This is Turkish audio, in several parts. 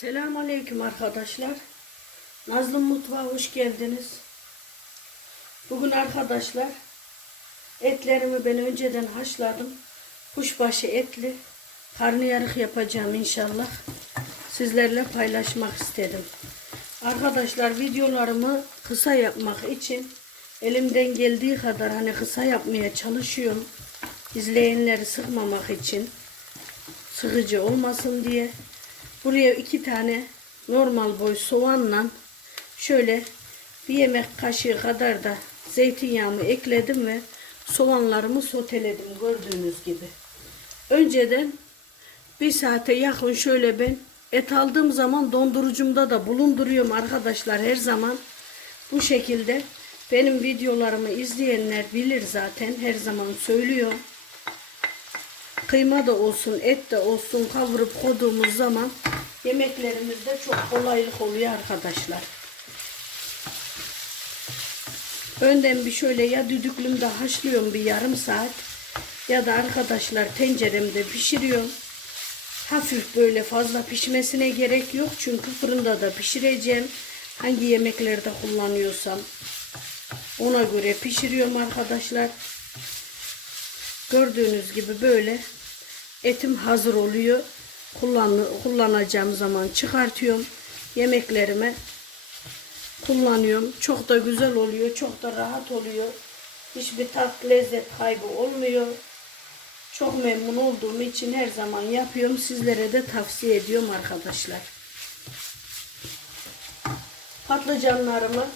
Selamünaleyküm arkadaşlar. Nazlı Mutfağa hoş geldiniz. Bugün arkadaşlar etlerimi ben önceden haşladım. Kuşbaşı etli karnıyarık yapacağım inşallah. Sizlerle paylaşmak istedim. Arkadaşlar videolarımı kısa yapmak için elimden geldiği kadar hani kısa yapmaya çalışıyorum. İzleyenleri sıkmamak için sıkıcı olmasın diye buraya iki tane normal boy soğanla şöyle bir yemek kaşığı kadar da zeytinyağımı ekledim ve soğanlarımı soteledim gördüğünüz gibi. Önceden bir saate yakın şöyle ben et aldığım zaman dondurucumda da bulunduruyorum arkadaşlar her zaman. Bu şekilde benim videolarımı izleyenler bilir zaten her zaman söylüyorum. Kıyma da olsun, et de olsun kavurup koyduğumuz zaman yemeklerimizde çok kolaylık oluyor arkadaşlar. Önden bir şöyle ya düdüklümde haşlıyorum bir yarım saat ya da arkadaşlar tenceremde pişiriyorum. Hafif böyle fazla pişmesine gerek yok çünkü fırında da pişireceğim. Hangi yemeklerde kullanıyorsam ona göre pişiriyorum arkadaşlar. Gördüğünüz gibi böyle etim hazır oluyor. Kullan, kullanacağım zaman çıkartıyorum. Yemeklerime kullanıyorum. Çok da güzel oluyor. Çok da rahat oluyor. Hiçbir tat lezzet kaybı olmuyor. Çok memnun olduğum için her zaman yapıyorum. Sizlere de tavsiye ediyorum arkadaşlar. Patlıcanlarımı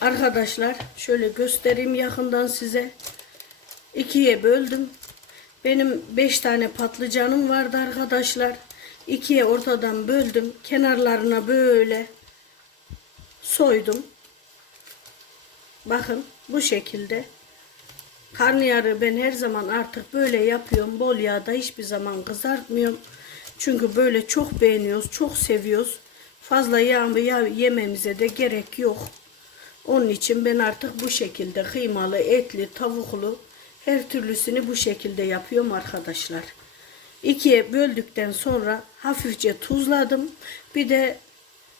Arkadaşlar şöyle göstereyim yakından size. İkiye böldüm. Benim 5 tane patlıcanım vardı arkadaşlar. İkiye ortadan böldüm. Kenarlarına böyle soydum. Bakın bu şekilde. Karnıyarı ben her zaman artık böyle yapıyorum. Bol yağda hiçbir zaman kızartmıyorum. Çünkü böyle çok beğeniyoruz, çok seviyoruz. Fazla yağ yememize de gerek yok. Onun için ben artık bu şekilde kıymalı, etli, tavuklu her türlüsünü bu şekilde yapıyorum arkadaşlar. İkiye böldükten sonra hafifçe tuzladım. Bir de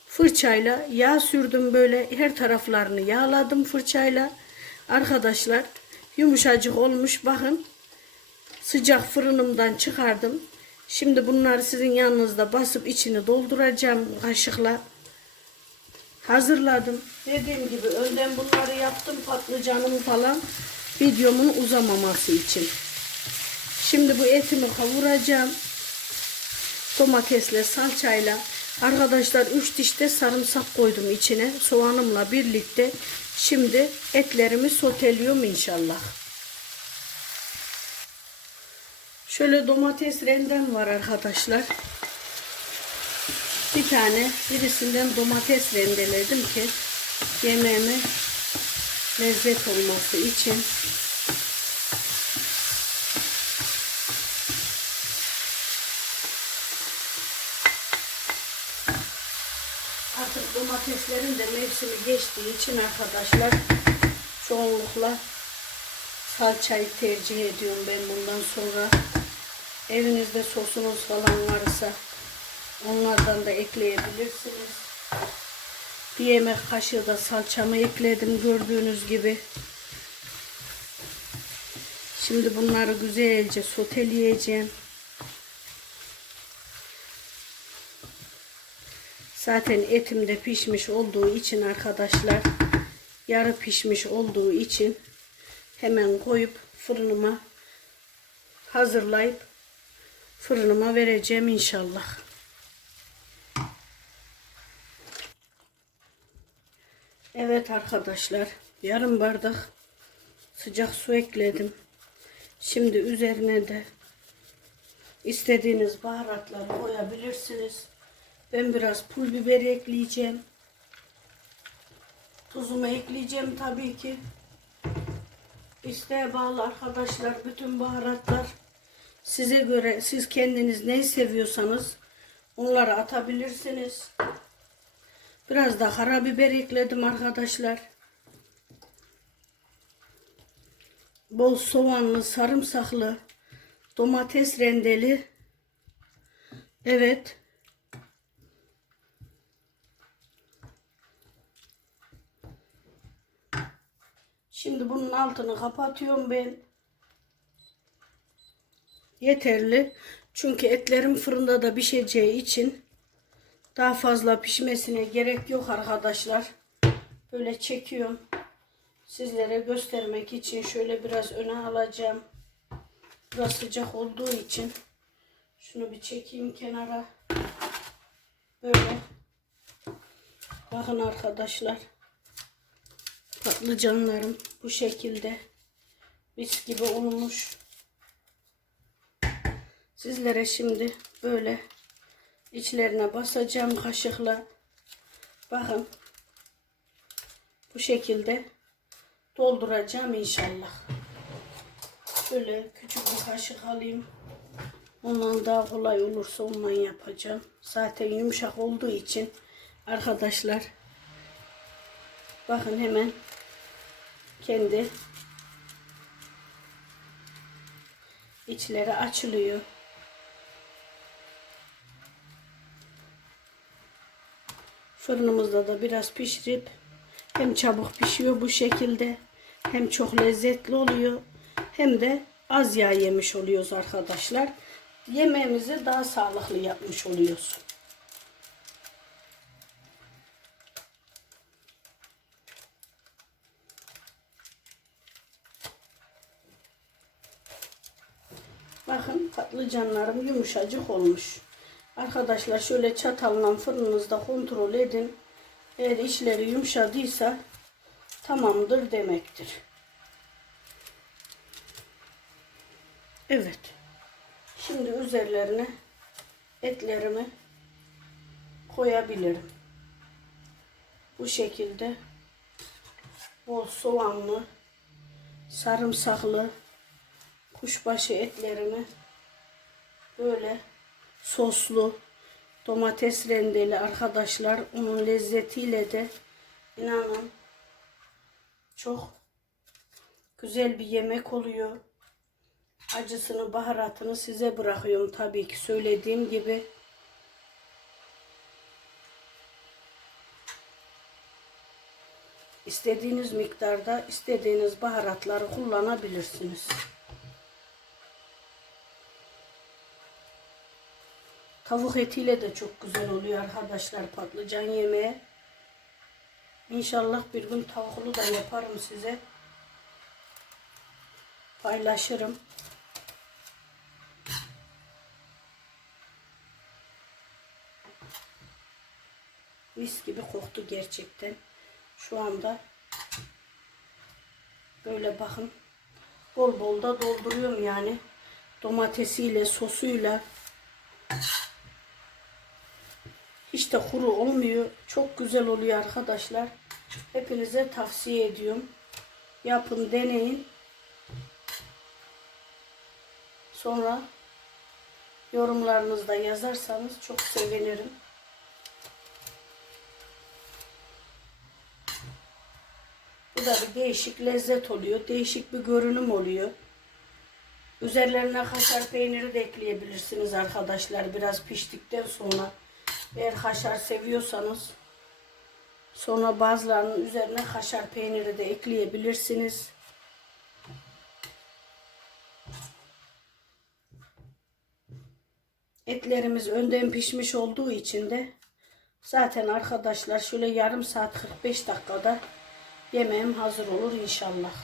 fırçayla yağ sürdüm böyle her taraflarını yağladım fırçayla. Arkadaşlar yumuşacık olmuş bakın. Sıcak fırınımdan çıkardım. Şimdi bunları sizin yanınızda basıp içini dolduracağım kaşıkla hazırladım. Dediğim gibi önden bunları yaptım patlıcanımı falan videomun uzamaması için. Şimdi bu etimi kavuracağım. Domatesle, salçayla. Arkadaşlar 3 dişte sarımsak koydum içine. Soğanımla birlikte. Şimdi etlerimi soteliyorum inşallah. Şöyle domates rendem var arkadaşlar. Bir tane birisinden domates rendeledim ki yemeğime lezzet olması için. Artık domateslerin de mevsimi geçtiği için arkadaşlar çoğunlukla salçayı tercih ediyorum ben bundan sonra. Evinizde sosunuz falan varsa onlardan da ekleyebilirsiniz. Bir yemek kaşığı da salçamı ekledim gördüğünüz gibi. Şimdi bunları güzelce soteleyeceğim. Zaten etim de pişmiş olduğu için arkadaşlar yarı pişmiş olduğu için hemen koyup fırınıma hazırlayıp fırınıma vereceğim inşallah. Evet arkadaşlar yarım bardak sıcak su ekledim. Şimdi üzerine de istediğiniz baharatları koyabilirsiniz. Ben biraz pul biber ekleyeceğim. Tuzumu ekleyeceğim tabii ki. İsteğe bağlı arkadaşlar bütün baharatlar size göre siz kendiniz ne seviyorsanız onları atabilirsiniz. Biraz da karabiber ekledim arkadaşlar. Bol soğanlı, sarımsaklı, domates rendeli Evet. Şimdi bunun altını kapatıyorum ben. Yeterli. Çünkü etlerim fırında da pişeceği için daha fazla pişmesine gerek yok arkadaşlar. Böyle çekiyorum. Sizlere göstermek için şöyle biraz öne alacağım. Burası sıcak olduğu için şunu bir çekeyim kenara. Böyle. Bakın arkadaşlar. Patlıcanlarım bu şekilde mis gibi olmuş. Sizlere şimdi böyle içlerine basacağım kaşıkla. Bakın bu şekilde dolduracağım inşallah. Şöyle küçük bir kaşık alayım. Ondan daha kolay olursa ondan yapacağım. Zaten yumuşak olduğu için arkadaşlar bakın hemen kendi içleri açılıyor. Fırınımızda da biraz pişirip hem çabuk pişiyor bu şekilde hem çok lezzetli oluyor hem de az yağ yemiş oluyoruz arkadaşlar. Yemeğimizi daha sağlıklı yapmış oluyoruz. Bakın patlıcanlarım yumuşacık olmuş. Arkadaşlar şöyle çatalla fırınınızda kontrol edin. Eğer içleri yumuşadıysa tamamdır demektir. Evet. Şimdi üzerlerine etlerimi koyabilirim. Bu şekilde bol soğanlı, sarımsaklı kuşbaşı etlerimi böyle soslu domates rendeli arkadaşlar onun lezzetiyle de inanın çok güzel bir yemek oluyor. Acısını, baharatını size bırakıyorum tabii ki söylediğim gibi. İstediğiniz miktarda istediğiniz baharatları kullanabilirsiniz. Tavuk etiyle de çok güzel oluyor arkadaşlar patlıcan yemeği. İnşallah bir gün tavuklu da yaparım size. Paylaşırım. Mis gibi koktu gerçekten. Şu anda böyle bakın bol bol da dolduruyorum yani domatesiyle sosuyla hiç de kuru olmuyor. Çok güzel oluyor arkadaşlar. Hepinize tavsiye ediyorum. Yapın, deneyin. Sonra yorumlarınızda yazarsanız çok sevinirim. Bu da bir değişik lezzet oluyor. Değişik bir görünüm oluyor. Üzerlerine kaşar peyniri de ekleyebilirsiniz arkadaşlar. Biraz piştikten sonra. Eğer kaşar seviyorsanız sonra bazılarının üzerine kaşar peyniri de ekleyebilirsiniz. Etlerimiz önden pişmiş olduğu için de zaten arkadaşlar şöyle yarım saat 45 dakikada yemeğim hazır olur inşallah.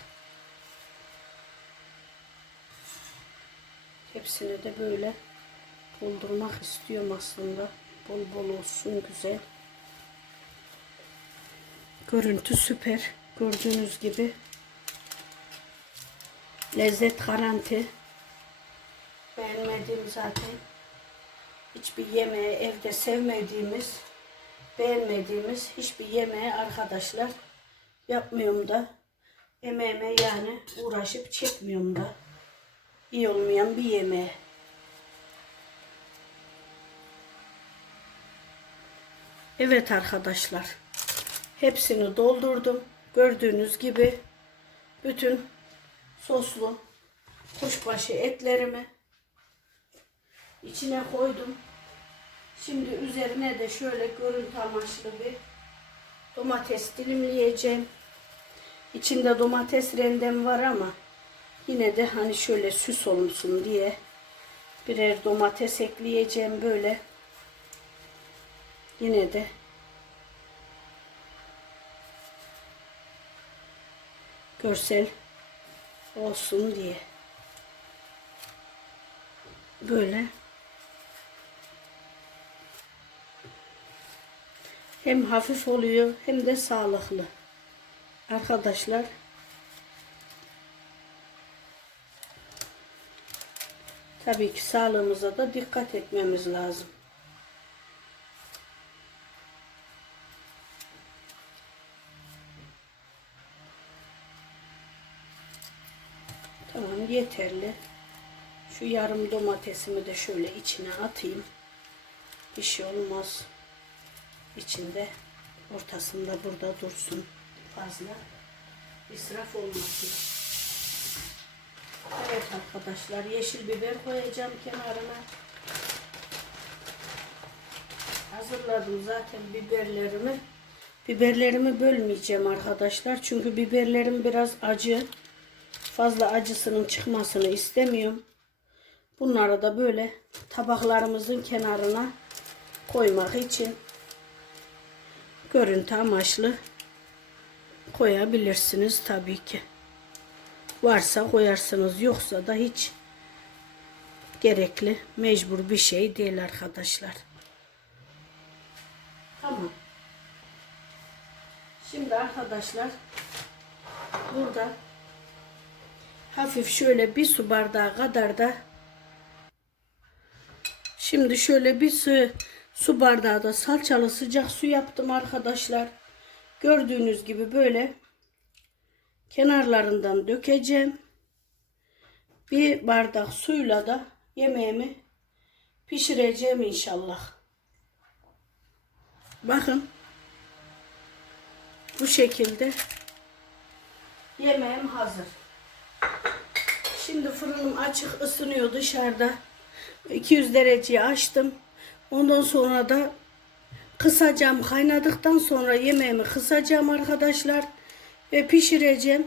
Hepsini de böyle doldurmak istiyorum aslında. Bol bol olsun güzel. Görüntü süper. Gördüğünüz gibi. Lezzet garanti. Beğenmediğim zaten. Hiçbir yemeği evde sevmediğimiz, beğenmediğimiz hiçbir yemeği arkadaşlar yapmıyorum da. Emeğime yani uğraşıp çekmiyorum da. İyi olmayan bir yemeği. Evet arkadaşlar. Hepsini doldurdum. Gördüğünüz gibi bütün soslu kuşbaşı etlerimi içine koydum. Şimdi üzerine de şöyle görüntü amaçlı bir domates dilimleyeceğim. İçinde domates rendem var ama yine de hani şöyle süs olsun diye birer domates ekleyeceğim böyle. Yine de görsel olsun diye. Böyle hem hafif oluyor hem de sağlıklı. Arkadaşlar tabii ki sağlığımıza da dikkat etmemiz lazım. Tamam yeterli. Şu yarım domatesimi de şöyle içine atayım. Bir şey olmaz. İçinde ortasında burada dursun. Fazla israf olmasın. Evet arkadaşlar yeşil biber koyacağım kenarına. Hazırladım zaten biberlerimi. Biberlerimi bölmeyeceğim arkadaşlar. Çünkü biberlerim biraz acı. Fazla acısının çıkmasını istemiyorum. Bunları da böyle tabaklarımızın kenarına koymak için görüntü amaçlı koyabilirsiniz tabii ki. Varsa koyarsınız yoksa da hiç gerekli mecbur bir şey değil arkadaşlar. Tamam. Şimdi arkadaşlar burada hafif şöyle bir su bardağı kadar da şimdi şöyle bir su, su bardağı da salçalı sıcak su yaptım arkadaşlar. Gördüğünüz gibi böyle kenarlarından dökeceğim. Bir bardak suyla da yemeğimi pişireceğim inşallah. Bakın. Bu şekilde yemeğim hazır. Şimdi fırınım açık ısınıyor dışarıda. 200 dereceye açtım. Ondan sonra da kısacağım. Kaynadıktan sonra yemeğimi kısacağım arkadaşlar. Ve pişireceğim.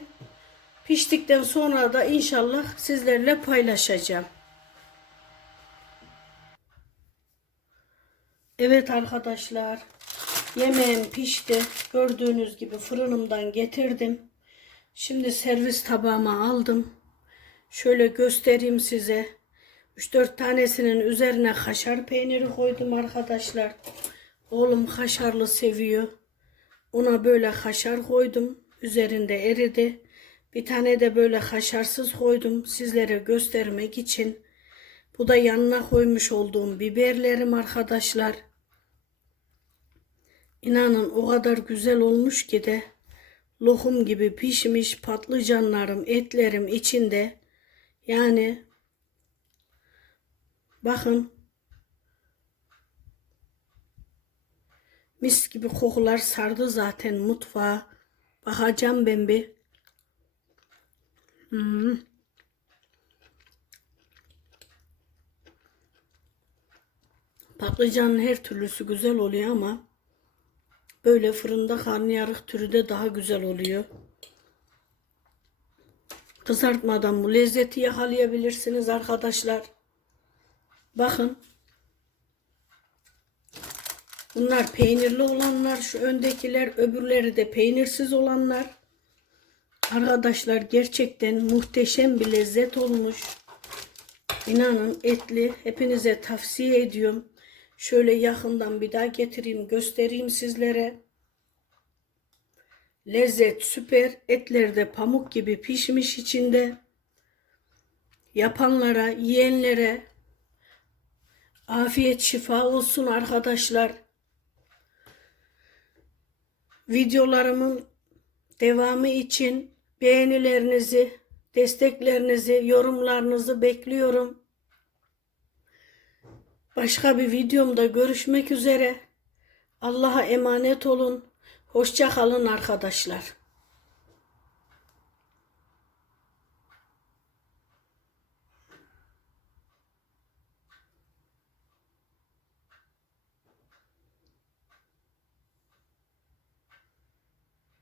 Piştikten sonra da inşallah sizlerle paylaşacağım. Evet arkadaşlar. Yemeğim pişti. Gördüğünüz gibi fırınımdan getirdim. Şimdi servis tabağıma aldım. Şöyle göstereyim size. 3-4 tanesinin üzerine kaşar peyniri koydum arkadaşlar. Oğlum kaşarlı seviyor. Ona böyle kaşar koydum. Üzerinde eridi. Bir tane de böyle kaşarsız koydum sizlere göstermek için. Bu da yanına koymuş olduğum biberlerim arkadaşlar. İnanın o kadar güzel olmuş ki de lokum gibi pişmiş patlıcanlarım, etlerim içinde. Yani bakın mis gibi kokular sardı zaten mutfağa. Bakacağım ben bir. Hmm. Patlıcanın her türlüsü güzel oluyor ama böyle fırında karnıyarık türü de daha güzel oluyor. Kızartmadan bu lezzeti yakalayabilirsiniz arkadaşlar. Bakın. Bunlar peynirli olanlar, şu öndekiler, öbürleri de peynirsiz olanlar. Arkadaşlar gerçekten muhteşem bir lezzet olmuş. İnanın etli. Hepinize tavsiye ediyorum. Şöyle yakından bir daha getireyim, göstereyim sizlere. Lezzet süper. Etler de pamuk gibi pişmiş içinde. Yapanlara, yiyenlere afiyet şifa olsun arkadaşlar. Videolarımın devamı için beğenilerinizi, desteklerinizi, yorumlarınızı bekliyorum. Başka bir videomda görüşmek üzere. Allah'a emanet olun. Hoşça kalın arkadaşlar.